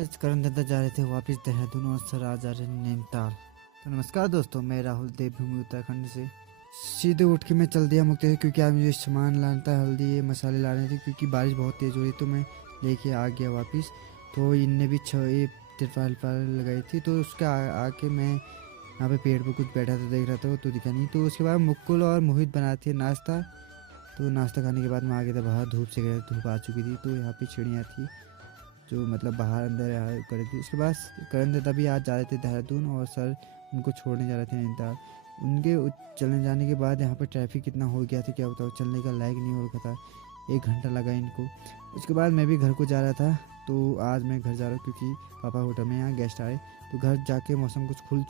आज करण दादा जा रहे थे वापस देहरादून और सर आज जा रहे हैं नैनीताल। तो नमस्कार दोस्तों, मैं राहुल देवभूमि उत्तराखंड से। सीधे उठ के मैं चल दिया मुक्ति, क्योंकि आज मुझे सामान लाना था, हल्दी मसाले लाने थे, क्योंकि बारिश बहुत तेज़ हो रही तो मैं लेके आ गया वापस। तो इनने भी तिरपाल लगाई थी, तो उसके आके मैं यहाँ पे पेड़ पे कुछ बैठा था, देख रहा था तो दिखा नहीं। तो उसके बाद मुक्कुल और मोहित बनाते थे नाश्ता। तो नाश्ता खाने के बाद मैं आ गया था बाहर, धूप से गया, धूप आ चुकी थी। तो यहाँ पे चिड़ियाँ थी जो मतलब बाहर अंदर कर थी। उसके बाद करण दत्ता भी आज जा रहे थे देहरादून और सर उनको छोड़ने जा रहे थे नैनीताल। उनके चलने जाने के बाद यहाँ पर ट्रैफिक कितना हो गया था क्या बताओ, चलने का लायक नहीं हो रखा था। 1 घंटा लगा इनको। उसके बाद मैं भी घर को जा रहा था। तो आज मैं घर जा रहा हूँ क्योंकि पापा होटल में यहाँ गेस्ट आए। तो घर जाके मौसम कुछ खुल